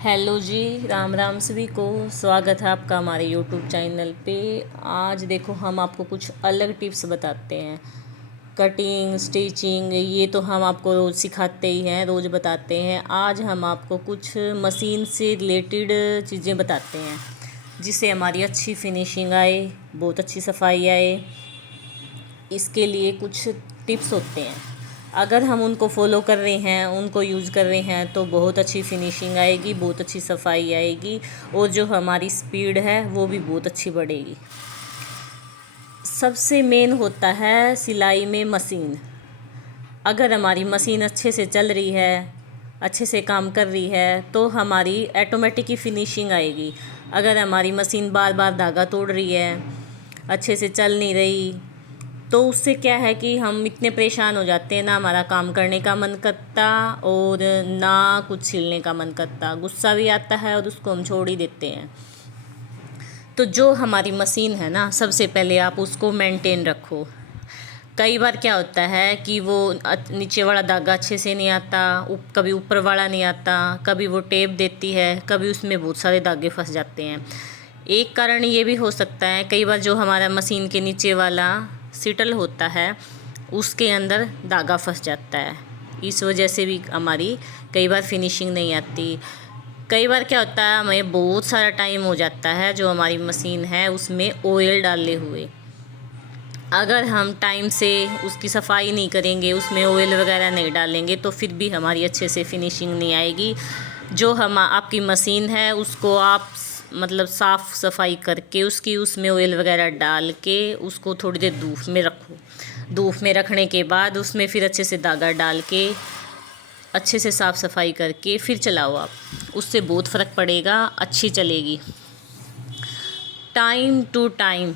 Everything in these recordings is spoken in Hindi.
हेलो जी, राम राम सभी को। स्वागत है आपका हमारे यूट्यूब चैनल पे। आज देखो हम आपको कुछ अलग टिप्स बताते हैं। कटिंग स्टिचिंग ये तो हम आपको रोज़ सिखाते ही हैं, रोज़ बताते हैं। आज हम आपको कुछ मशीन से रिलेटेड चीज़ें बताते हैं जिससे हमारी अच्छी फिनिशिंग आए, बहुत अच्छी सफाई आए। इसके लिए कुछ टिप्स होते हैं, अगर हम उनको फॉलो कर रहे हैं, उनको यूज़ कर रहे हैं तो बहुत अच्छी फिनिशिंग आएगी, बहुत अच्छी सफाई आएगी और जो हमारी स्पीड है वो भी बहुत अच्छी बढ़ेगी। सबसे मेन होता है सिलाई में मशीन। अगर हमारी मशीन अच्छे से चल रही है, अच्छे से काम कर रही है तो हमारी ऑटोमेटिक ही फिनिशिंग आएगी। अगर हमारी मशीन बार बार धागा तोड़ रही है, अच्छे से चल नहीं रही, तो उससे क्या है कि हम इतने परेशान हो जाते हैं, ना हमारा काम करने का मन करता और ना कुछ सिलने का मन करता, गुस्सा भी आता है और उसको हम छोड़ ही देते हैं। तो जो हमारी मशीन है ना, सबसे पहले आप उसको मेंटेन रखो। कई बार क्या होता है कि वो नीचे वाला धागा अच्छे से नहीं आता, कभी ऊपर वाला नहीं आता, कभी वो टेप देती है, कभी उसमें बहुत सारे धागे फंस जाते हैं। एक कारण ये भी हो सकता है, कई बार जो हमारा मशीन के नीचे वाला सिटल होता है उसके अंदर धागा फंस जाता है, इस वजह से भी हमारी कई बार फिनिशिंग नहीं आती। कई बार क्या होता है, हमें बहुत सारा टाइम हो जाता है जो हमारी मशीन है उसमें ऑयल डाले हुए। अगर हम टाइम से उसकी सफाई नहीं करेंगे, उसमें ऑयल वगैरह नहीं डालेंगे तो फिर भी हमारी अच्छे से फिनिशिंग नहीं आएगी। जो हम आपकी मशीन है उसको आप मतलब साफ़ सफाई करके उसकी उसमें ऑयल वगैरह डाल के उसको थोड़ी देर धूप में रखो। धूप में रखने के बाद उसमें फिर अच्छे से धागा डाल के अच्छे से साफ़ सफाई करके फिर चलाओ आप, उससे बहुत फ़र्क पड़ेगा, अच्छी चलेगी। टाइम टू टाइम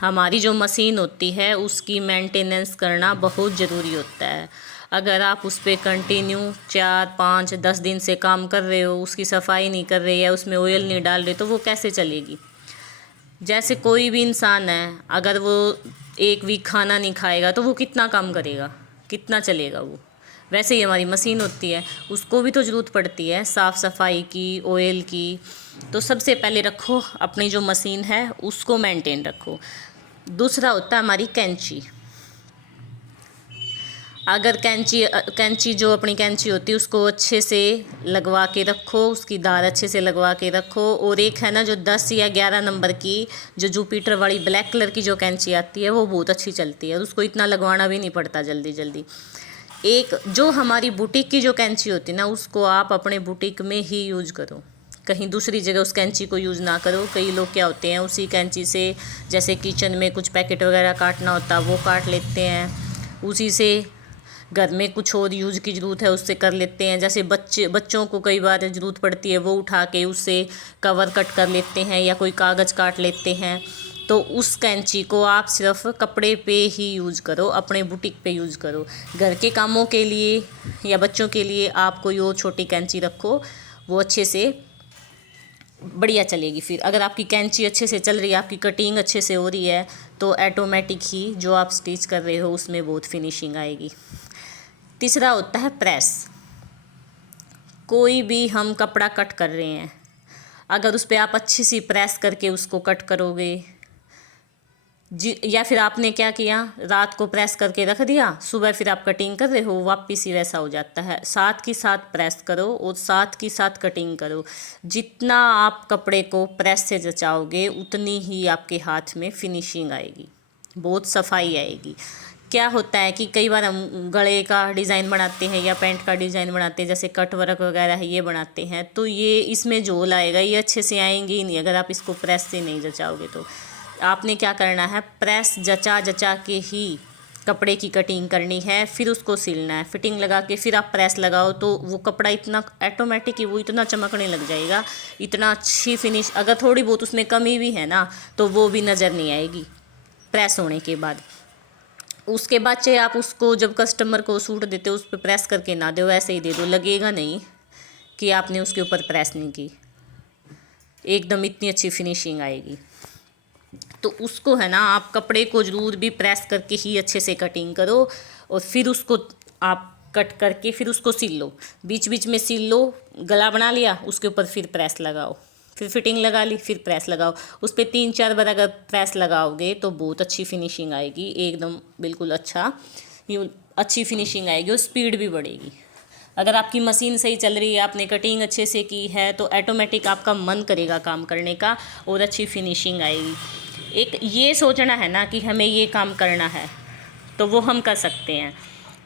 हमारी जो मशीन होती है उसकी मेंटेनेंस करना बहुत ज़रूरी होता है। अगर आप उस पर कंटिन्यू 4, 5, 10 दिन से काम कर रहे हो, उसकी सफाई नहीं कर रहे या उसमें ऑयल नहीं डाल रहे तो वो कैसे चलेगी। जैसे कोई भी इंसान है, अगर वो एक वीक खाना नहीं खाएगा तो वो कितना काम करेगा, कितना चलेगा वो। वैसे ही हमारी मशीन होती है, उसको भी तो ज़रूरत पड़ती है साफ़ सफाई की, ऑयल की। तो सबसे पहले रखो अपनी जो मशीन है उसको मेंटेन रखो। दूसरा होता है हमारी कैंची। अगर कैंची जो अपनी कैंची होती है उसको अच्छे से लगवा के रखो, उसकी धार अच्छे से लगवा के रखो। और एक है ना जो 10 या 11 नंबर की जो जुपिटर वाली ब्लैक कलर की जो कैंची आती है वो बहुत अच्छी चलती है, उसको इतना लगवाना भी नहीं पड़ता जल्दी जल्दी। एक जो हमारी बुटीक की जो कैंची होती है ना उसको आप अपने बुटीक में ही यूज करो, कहीं दूसरी जगह उस कैंची को यूज़ ना करो। कई लोग क्या होते हैं उसी कैंची से जैसे किचन में कुछ पैकेट वगैरह काटना होता है वो काट लेते हैं, उसी से घर में कुछ और यूज़ की ज़रूरत है उससे कर लेते हैं। जैसे बच्चों को कई बार ज़रूरत पड़ती है, वो उठा के उससे कवर कट कर लेते हैं या कोई कागज़ काट लेते हैं। तो उस कैंची को आप सिर्फ कपड़े पे ही यूज़ करो, अपने बुटीक पे यूज़ करो। घर के कामों के लिए या बच्चों के लिए आप कोई और छोटी कैंची रखो, वो अच्छे से बढ़िया चलेगी। फिर अगर आपकी कैंची अच्छे से चल रही है, आपकी कटिंग अच्छे से हो रही है तो ऑटोमेटिक ही जो आप स्टिच कर रहे हो उसमें बहुत फिनिशिंग आएगी। तीसरा होता है प्रेस। कोई भी हम कपड़ा कट कर रहे हैं, अगर उस पर आप अच्छी सी प्रेस करके उसको कट करोगे जी, या फिर आपने क्या किया, रात को प्रेस करके रख दिया, सुबह फिर आप कटिंग कर रहे हो, वापस ही वैसा हो जाता है। साथ की साथ प्रेस करो और साथ की साथ कटिंग करो। जितना आप कपड़े को प्रेस से जचाओगे उतनी ही आपके हाथ में फिनिशिंग आएगी, बहुत सफाई आएगी। क्या होता है कि कई बार हम गले का डिज़ाइन बनाते हैं या पैंट का डिज़ाइन बनाते हैं, जैसे कट वर्क वगैरह है ये बनाते हैं, तो ये इसमें झोल आएगा, ये अच्छे से आएंगे ही नहीं अगर आप इसको प्रेस से नहीं जचाओगे। तो आपने क्या करना है, प्रेस जचा जचा के ही कपड़े की कटिंग करनी है, फिर उसको सिलना है। फिटिंग लगा के फिर आप प्रेस लगाओ तो वो कपड़ा इतना ऑटोमेटिक ही वो इतना चमकने लग जाएगा, इतना अच्छी फिनिश। अगर थोड़ी बहुत उसमें कमी भी है ना तो वो भी नज़र नहीं आएगी प्रेस होने के बाद। उसके बाद चाहे आप उसको जब कस्टमर को सूट देते हो उस पर प्रेस करके ना दो, ऐसे ही दे दो, लगेगा नहीं कि आपने उसके ऊपर प्रेस नहीं की, एकदम इतनी अच्छी फिनिशिंग आएगी। तो उसको है ना आप कपड़े को ज़रूर भी प्रेस करके ही अच्छे से कटिंग करो और फिर उसको आप कट करके फिर उसको सिल लो, बीच बीच में सिल लो, गला बना लिया, उसके ऊपर फिर प्रेस लगाओ, फिर फिटिंग लगा ली, फिर प्रेस लगाओ। उस पर 3-4 बार अगर प्रेस लगाओगे तो बहुत अच्छी फिनिशिंग आएगी, एकदम बिल्कुल अच्छा, ये अच्छी फिनिशिंग आएगी और स्पीड भी बढ़ेगी। अगर आपकी मशीन सही चल रही है, आपने कटिंग अच्छे से की है, तो ऑटोमेटिक आपका मन करेगा काम करने का और अच्छी फिनिशिंग आएगी। एक ये सोचना है ना कि हमें ये काम करना है तो वो हम कर सकते हैं।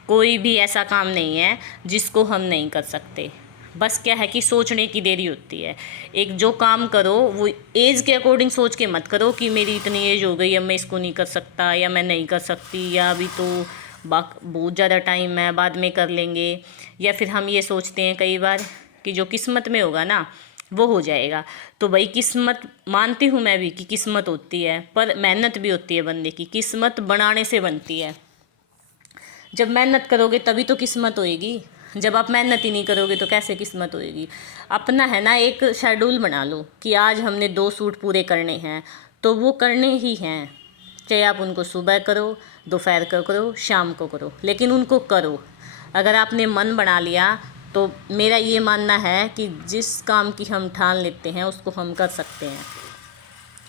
कोई भी ऐसा काम नहीं है जिसको हम नहीं कर सकते, बस क्या है कि सोचने की देरी होती है। एक जो काम करो वो एज के अकॉर्डिंग सोच के मत करो कि मेरी इतनी एज हो गई अब मैं इसको नहीं कर सकता या मैं नहीं कर सकती या अभी तो बहुत ज़्यादा टाइम है बाद में कर लेंगे। या फिर हम ये सोचते हैं कई बार कि जो किस्मत में होगा ना वो हो जाएगा। तो भाई किस्मत मानती हूँ मैं भी कि किस्मत होती है, पर मेहनत भी होती है बंदे की। किस्मत बनाने से बनती है। जब मेहनत करोगे तभी तो किस्मत होएगी, जब आप मेहनत ही नहीं करोगे तो कैसे किस्मत होएगी। अपना है ना एक शेड्यूल बना लो कि आज हमने 2 सूट पूरे करने हैं तो वो करने ही हैं, चाहे आप उनको सुबह करो, दोपहर को करो, शाम को करो, लेकिन उनको करो। अगर आपने मन बना लिया तो मेरा ये मानना है कि जिस काम की हम ठान लेते हैं उसको हम कर सकते हैं।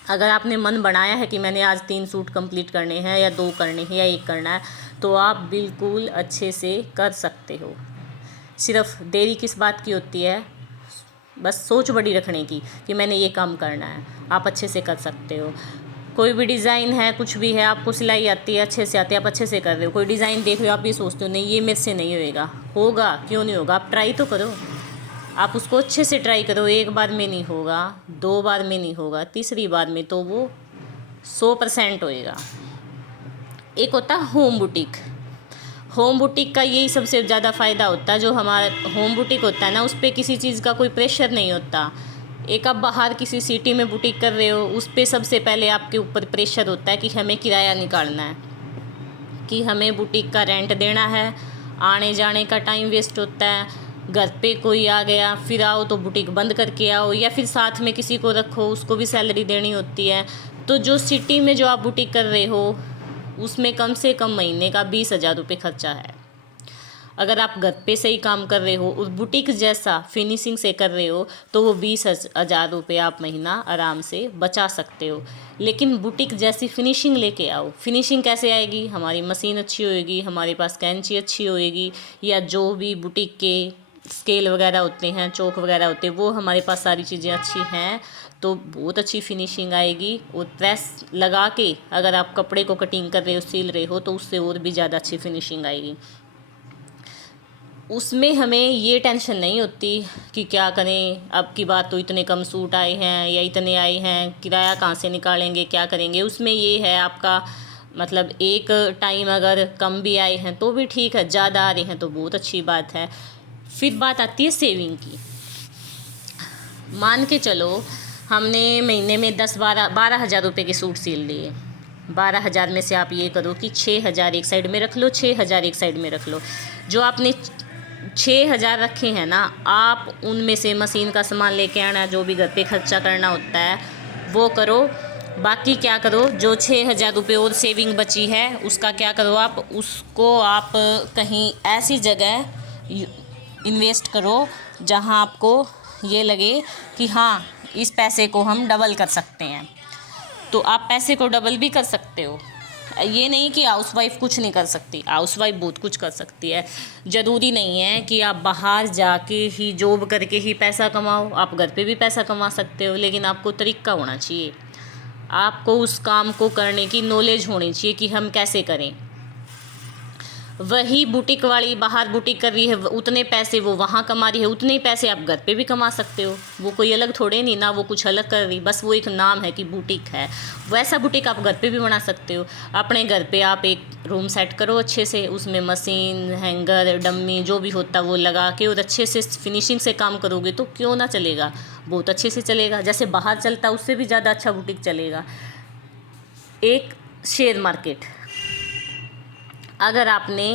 अगर आपने मन बनाया है कि मैंने आज 3 सूट कंप्लीट करने हैं या 2 करने हैं या 1 करना है तो आप बिल्कुल अच्छे से कर सकते हो। सिर्फ देरी किस बात की होती है, बस सोच बड़ी रखने की कि मैंने ये काम करना है। आप अच्छे से कर सकते हो। कोई भी डिज़ाइन है, कुछ भी है, आपको सिलाई आती है, अच्छे से आती है, आप अच्छे से कर रहे हो। कोई डिज़ाइन देख रहे हो, आप ये सोचते हो नहीं ये मेरे से नहीं होएगा, होगा, क्यों नहीं होगा, आप ट्राई तो करो। आप उसको अच्छे से ट्राई करो। 1 बार में नहीं होगा, 2 बार में नहीं होगा, तीसरी बार में तो वो 100% होएगा। एक होता है होम बुटीक। होम बुटीक का यही सबसे ज़्यादा फ़ायदा होता है। जो हमारा होम बुटीक होता है ना, उस पर किसी चीज़ का कोई प्रेशर नहीं होता। एक आप बाहर किसी सिटी में बुटीक कर रहे हो, उस पर सबसे पहले आपके ऊपर प्रेशर होता है कि हमें किराया निकालना है, कि हमें बुटीक का रेंट देना है, आने जाने का टाइम वेस्ट होता है। घर पे कोई आ गया, फिर आओ तो बुटीक बंद करके आओ, या फिर साथ में किसी को रखो, उसको भी सैलरी देनी होती है। तो जो सिटी में जो आप बुटीक कर रहे हो उसमें कम से कम महीने का 20,000 रुपये खर्चा है। अगर आप घर पे से ही काम कर रहे हो, उस बुटीक जैसा फिनिशिंग से कर रहे हो, तो वो 20,000 रुपये आप महीना आराम से बचा सकते हो। लेकिन बुटीक जैसी फिनिशिंग लेके आओ। फिनिशिंग कैसे आएगी? हमारी मशीन अच्छी होएगी, हमारे पास कैंची अच्छी होएगी, या जो भी बुटीक के स्केल वगैरह होते हैं, चौक वगैरह होते हैं, वो हमारे पास सारी चीज़ें अच्छी हैं तो बहुत अच्छी फिनिशिंग आएगी। और प्रेस लगा के अगर आप कपड़े को कटिंग कर रहे हो, सिल रहे हो, तो उससे और भी ज़्यादा अच्छी फिनिशिंग आएगी। उसमें हमें ये टेंशन नहीं होती कि क्या करें, अब की बात तो इतने कम सूट आए हैं या इतने आए हैं, किराया कहाँ से निकालेंगे, क्या करेंगे। उसमें ये है आपका मतलब एक टाइम अगर कम भी आए हैं तो भी ठीक है, ज़्यादा आ रहे हैं तो बहुत अच्छी बात है। फिर बात आती है सेविंग की। मान के चलो हमने महीने में 12,000 रुपये के सूट सिल लिए। 12,000 में से आप ये करो कि 6,000 एक साइड में रख लो, 6,000 एक साइड में रख लो। जो आपने 6,000 रखे हैं ना, आप उनमें से मशीन का सामान लेके आना, जो भी घर पे खर्चा करना होता है वो करो। बाकी क्या करो, जो 6,000 रुपये और सेविंग बची है उसका क्या करो, आप उसको आप कहीं ऐसी जगह इन्वेस्ट करो जहां आपको ये लगे कि हाँ इस पैसे को हम डबल कर सकते हैं। तो आप पैसे को डबल भी कर सकते हो। ये नहीं कि हाउसवाइफ कुछ नहीं कर सकती, हाउसवाइफ बहुत कुछ कर सकती है। ज़रूरी नहीं है कि आप बाहर जाके ही जॉब करके ही पैसा कमाओ, आप घर पे भी पैसा कमा सकते हो। लेकिन आपको तरीका होना चाहिए, आपको उस काम को करने की नॉलेज होनी चाहिए कि हम कैसे करें। वही बुटीक वाली बाहर बुटीक कर रही है, उतने पैसे वो वहाँ कमा रही है, उतने ही पैसे आप घर पे भी कमा सकते हो। वो कोई अलग थोड़े नहीं ना, वो कुछ अलग कर रही, बस वो एक नाम है कि बुटीक है। वैसा बुटीक आप घर पे भी बना सकते हो। अपने घर पे आप एक रूम सेट करो अच्छे से, उसमें मशीन, हैंगर, डम्मी जो भी होता है वो लगा के और अच्छे से फिनिशिंग से काम करोगे तो क्यों ना चलेगा, बहुत अच्छे से चलेगा। जैसे बाहर चलता है उससे भी ज़्यादा अच्छा बुटीक चलेगा। एक शेयर मार्केट, अगर आपने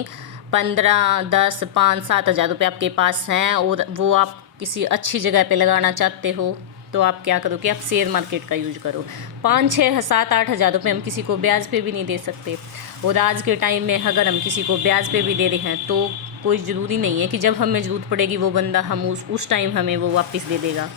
15, 10, 5, 7,000 रुपये आपके पास हैं और वो आप किसी अच्छी जगह पे लगाना चाहते हो तो आप क्या करो कि आप शेयर मार्केट का यूज करो। 5, 6, 7, 8,000 रुपये हम किसी को ब्याज पे भी नहीं दे सकते, और आज के टाइम में अगर हम किसी को ब्याज पे भी दे रहे हैं तो कोई ज़रूरी नहीं है कि जब हमें ज़रूरत पड़ेगी वो बंदा हम उस टाइम हमें वो वापस दे देगा।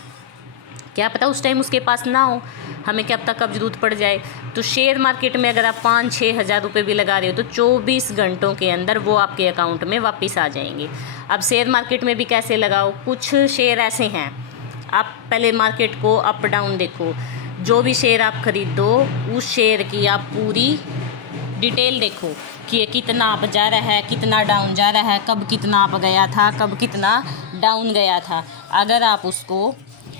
क्या पता उस टाइम उसके पास ना हो, हमें क्या पता कब ज़रूरत पड़ जाए। तो शेयर मार्केट में अगर आप 5-6 हज़ार रुपये भी लगा रहे हो तो 24 घंटों के अंदर वो आपके अकाउंट में वापस आ जाएंगे। अब शेयर मार्केट में भी कैसे लगाओ, कुछ शेयर ऐसे हैं, आप पहले मार्केट को अप डाउन देखो, जो भी शेयर आप खरीदो उस शेयर की आप पूरी डिटेल देखो कि ये कितना अप जा रहा है, कितना डाउन जा रहा है, कब कितना अप गया था, कब कितना डाउन गया था। अगर आप उसको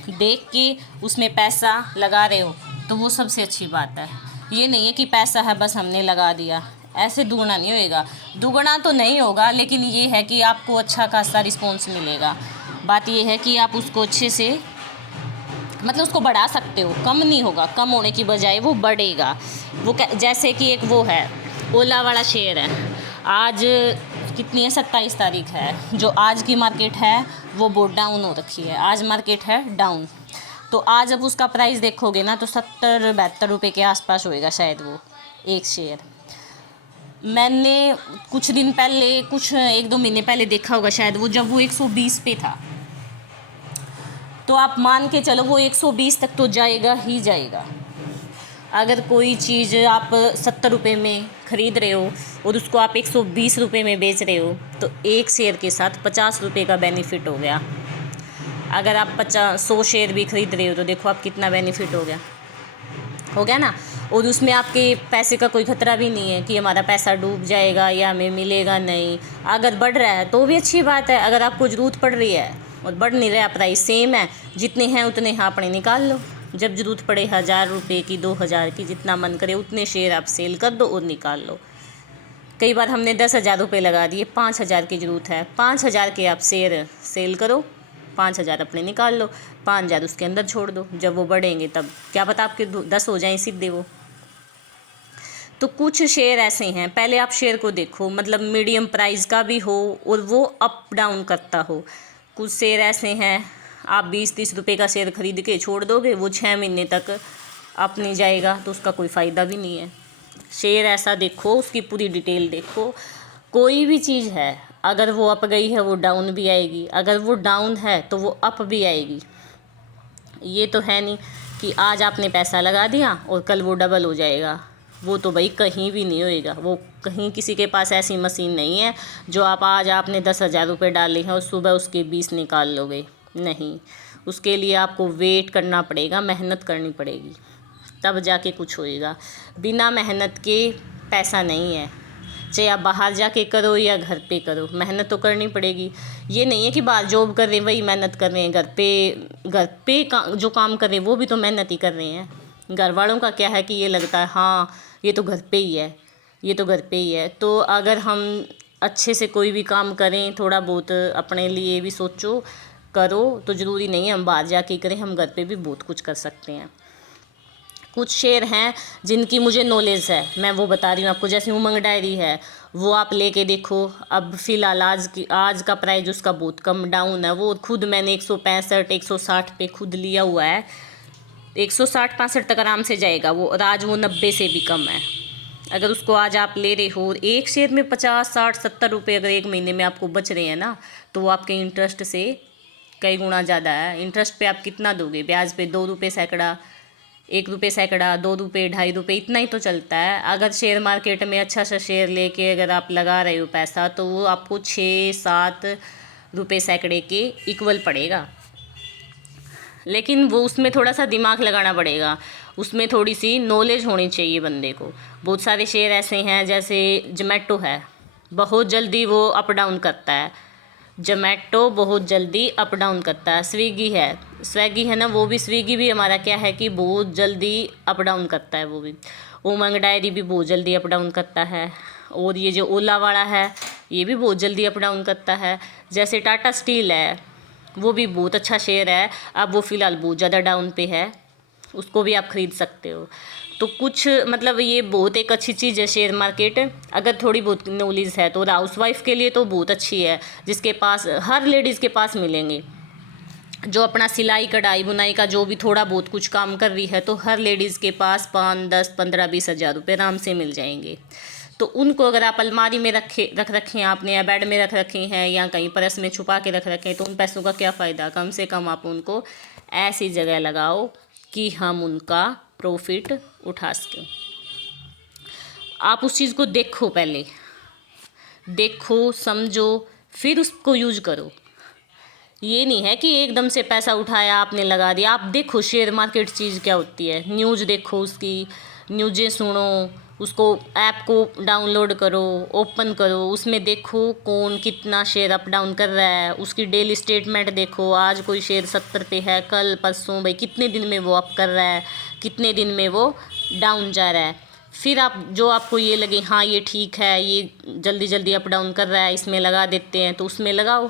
देख के उसमें पैसा लगा रहे हो तो वो सबसे अच्छी बात है। ये नहीं है कि पैसा है बस हमने लगा दिया, ऐसे दुगना नहीं होएगा। दुगना तो नहीं होगा, लेकिन ये है कि आपको अच्छा खासा रिस्पॉन्स मिलेगा। बात ये है कि आप उसको अच्छे से मतलब उसको बढ़ा सकते हो, कम नहीं होगा, कम होने की बजाय वो बढ़ेगा। वो जैसे कि एक वो है ओला वाला शेयर है, आज कितनी है 27 तारीख है, जो आज की मार्केट है वो बहुत डाउन हो रखी है, आज मार्केट है डाउन। तो आज अब उसका प्राइस देखोगे ना तो 70-72 रुपये के आसपास होएगा शायद वो एक शेयर। मैंने कुछ दिन पहले, कुछ 1-2 महीने पहले देखा होगा शायद वो, जब वो 120 पे था। तो आप मान के चलो वो 120 तक तो जाएगा ही जाएगा। अगर कोई चीज़ आप 70 रुपये में ख़रीद रहे हो और उसको आप 120 रुपये में बेच रहे हो तो एक शेयर के साथ 50 रुपये का बेनिफिट हो गया। अगर आप 100 शेयर भी ख़रीद रहे हो तो देखो आप कितना बेनिफिट हो गया ना। और उसमें आपके पैसे का कोई खतरा भी नहीं है कि हमारा पैसा डूब जाएगा या हमें मिलेगा नहीं। अगर बढ़ रहा है तो भी अच्छी बात है, अगर आपको ज़रूरत पड़ रही है और बढ़ नहीं रहा, प्राइस सेम है, जितने हैं उतने हाँ अपने निकाल लो। जब ज़रूरत पड़े 1000 रुपये की, 2000 की, जितना मन करे उतने शेयर आप सेल कर दो और निकाल लो। कई बार हमने 10,000 रुपये लगा दिए, 5,000 की ज़रूरत है, 5,000 के आप शेयर सेल करो, 5,000 अपने निकाल लो, 5,000 उसके अंदर छोड़ दो। जब वो बढ़ेंगे तब क्या पता आपके 10 हो जाएं सीधे वो। तो कुछ शेयर ऐसे हैं, पहले आप शेयर को देखो, मतलब मीडियम प्राइस का भी हो और वो अप डाउन करता हो। कुछ शेयर ऐसे हैं आप 20-30 रुपये का शेयर खरीद के छोड़ दोगे, वो 6 महीने तक अप नहीं जाएगा तो उसका कोई फ़ायदा भी नहीं है। शेयर ऐसा देखो, उसकी पूरी डिटेल देखो। कोई भी चीज़ है, अगर वो अप गई है वो डाउन भी आएगी, अगर वो डाउन है तो वो अप भी आएगी। ये तो है नहीं कि आज आपने पैसा लगा दिया और कल वो डबल हो जाएगा, वो तो भाई कहीं भी नहीं होएगा। वो कहीं किसी के पास ऐसी मशीन नहीं है जो आप आज आपने 10,000 रुपये डाले हैं और सुबह उसके 20 निकाल लोगे, नहीं। उसके लिए आपको वेट करना पड़ेगा, मेहनत करनी पड़ेगी, तब जाके कुछ होएगा। बिना मेहनत के पैसा नहीं है, चाहे आप बाहर जाके करो या घर पे करो, मेहनत तो करनी पड़ेगी। ये नहीं है कि बाहर जॉब कर रहे हैं वही मेहनत कर रहे हैं, घर पे जो काम कर रहे हैं वो भी तो मेहनत ही कर रहे हैं। घर वालों का क्या है कि ये लगता है हाँ ये तो घर पे ही है, ये तो घर पे ही है। तो अगर हम अच्छे से कोई भी काम करें, थोड़ा बहुत अपने लिए भी सोचो, करो, तो ज़रूरी नहीं है हम बाहर जाके करें, हम घर पे भी बहुत कुछ कर सकते हैं। कुछ शेयर हैं जिनकी मुझे नॉलेज है, मैं वो बता रही हूँ आपको। जैसे उमंग डायरी है, वो आप लेके देखो। अब फ़िलहाल आज का प्राइस उसका बहुत कम डाउन है। वो खुद मैंने 165-160 पे खुद लिया हुआ है, 160-165 तक आराम से जाएगा वो, और आज वो 90 से भी कम है। अगर उसको आज आप ले रहे हो, एक शेयर में 50-60-70 रुपये अगर एक महीने में आपको बच रहे हैं ना, तो वो आपके इंटरेस्ट से कई गुना ज़्यादा है। इंटरेस्ट पे आप कितना दोगे? ब्याज पे 2 रुपये सैकड़ा, 1 रुपये सैकड़ा, 2 रुपये, 2.5 रुपये, इतना ही तो चलता है। अगर शेयर मार्केट में अच्छा सा शेयर लेके अगर आप लगा रहे हो पैसा, तो वो आपको 6-7 रुपये सैकड़े के इक्वल पड़ेगा। लेकिन वो उसमें थोड़ा सा दिमाग लगाना पड़ेगा, उसमें थोड़ी सी नॉलेज होनी चाहिए बंदे को। बहुत सारे शेयर ऐसे हैं, जैसे जोमेटो है, बहुत जल्दी वो अप डाउन करता है। जोमेटो बहुत जल्दी अप डाउन करता है। स्विगी है ना, वो भी, स्विगी भी हमारा क्या है कि बहुत जल्दी अप डाउन करता है वो भी। उमंग डायरी भी बहुत जल्दी अप डाउन करता है। और ये जो ओला वाला है ये भी बहुत जल्दी अप डाउन करता है। जैसे टाटा स्टील है, वो भी बहुत अच्छा शेयर है, अब वो फ़िलहाल बहुत ज़्यादा डाउन पे है, उसको भी आप ख़रीद सकते हो। तो कुछ मतलब ये बहुत एक अच्छी चीज़ है शेयर मार्केट। अगर थोड़ी बहुत नॉलेज है तो हाउसवाइफ के लिए तो बहुत अच्छी है, जिसके पास, हर लेडीज़ के पास मिलेंगे, जो अपना सिलाई कढ़ाई बुनाई का जो भी थोड़ा बहुत कुछ काम कर रही है, तो हर लेडीज़ के पास 5, 10, 15, 20 हज़ार रुपये आराम से मिल जाएंगे। तो उनको अगर आप अलमारी में रख रखे हैं आपने, या बेड में रख रखे हैं, या कहीं पर्स में छुपा के रख रखे हैं, तो उन पैसों का क्या फ़ायदा। कम से कम आप उनको ऐसी जगह लगाओ कि हम उनका प्रॉफिट उठा सकें। आप उस चीज़ को देखो, पहले देखो, समझो, फिर उसको यूज करो। ये नहीं है कि एकदम से पैसा उठाया आपने लगा दिया। आप देखो शेयर मार्केट चीज़ क्या होती है, न्यूज़ देखो, उसकी न्यूज़ें सुनो, उसको ऐप को डाउनलोड करो, ओपन करो, उसमें देखो कौन कितना शेयर अप डाउन कर रहा है, उसकी डेली स्टेटमेंट देखो। आज कोई शेयर 70 पे है, कल परसों भाई कितने दिन में वो अप कर रहा है, कितने दिन में वो डाउन जा रहा है। फिर आप जो आपको ये लगे हाँ ये ठीक है, ये जल्दी जल्दी अप डाउन कर रहा है, इसमें लगा देते हैं, तो उसमें लगाओ।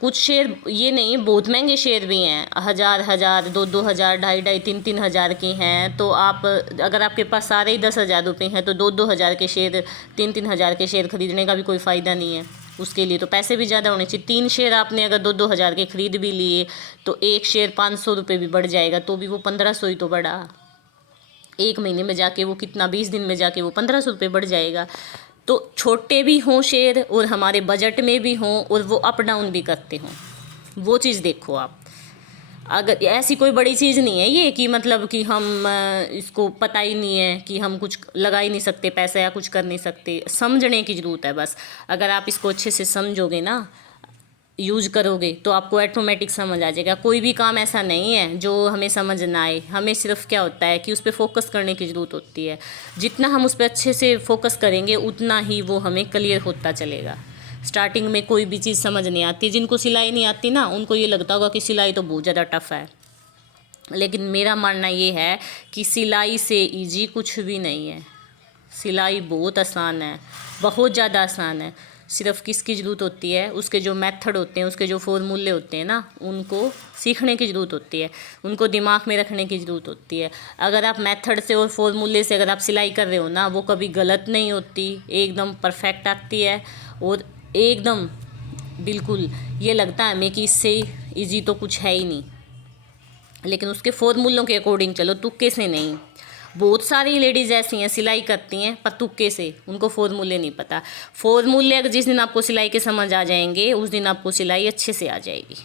कुछ शेयर ये नहीं, बहुत महंगे शेयर भी हैं, 1000 2 हज़ार, 2.5 हज़ार के हैं। तो आप अगर आपके पास सारे ही 10,000 रुपये हैं तो 2 हज़ार के शेयर, 3 हज़ार के शेयर खरीदने का भी कोई फ़ायदा नहीं है। उसके लिए तो पैसे भी ज़्यादा होने चाहिए। 3 शेयर आपने अगर 2 हज़ार के खरीद भी लिए तो एक शेयर 500 रुपये भी बढ़ जाएगा, तो भी वो 1500 ही तो बढ़ा। एक महीने में जाके वो कितना, 20 दिन में जाके वो 1500 रुपये बढ़ जाएगा। तो छोटे भी हों शेयर और हमारे बजट में भी हों और वो अप डाउन भी करते हों, वो चीज़ देखो आप। अगर ऐसी कोई बड़ी चीज़ नहीं है ये कि मतलब कि हम इसको पता ही नहीं है कि हम कुछ लगा ही नहीं सकते पैसा या कुछ कर नहीं सकते। समझने की ज़रूरत है बस। अगर आप इसको अच्छे से समझोगे ना, यूज करोगे, तो आपको ऑटोमेटिक समझ आ जाएगा। कोई भी काम ऐसा नहीं है जो हमें समझ ना आए। हमें सिर्फ क्या होता है कि उस पर फोकस करने की ज़रूरत होती है। जितना हम उस पर अच्छे से फोकस करेंगे उतना ही वो हमें क्लियर होता चलेगा। स्टार्टिंग में कोई भी चीज़ समझ नहीं आती, जिनको सिलाई नहीं आती ना, उनको ये लगता होगा कि सिलाई तो बहुत ज़्यादा टफ है, लेकिन मेरा मानना ये है कि सिलाई से ईजी कुछ भी नहीं है। सिलाई बहुत आसान है, बहुत ज़्यादा आसान है। सिर्फ किसकी ज़रूरत होती है, उसके जो मेथड होते हैं, उसके जो फॉर्मूले होते हैं ना, उनको सीखने की ज़रूरत होती है, उनको दिमाग में रखने की ज़रूरत होती है। अगर आप मेथड से और फॉर्मूले से अगर आप सिलाई कर रहे हो ना, वो कभी गलत नहीं होती, एकदम परफेक्ट आती है। और एकदम बिल्कुल ये लगता है हमें कि इससे ईजी तो कुछ है ही नहीं, लेकिन उसके फॉर्मूलों के अकॉर्डिंग चलो, तुक्के से नहीं। बहुत सारी लेडीज़ ऐसी हैं सिलाई करती हैं पर तुक्के से, उनको फॉर्मूले नहीं पता। फॉर्मूले जिस दिन आपको सिलाई के समझ आ जाएंगे उस दिन आपको सिलाई अच्छे से आ जाएगी।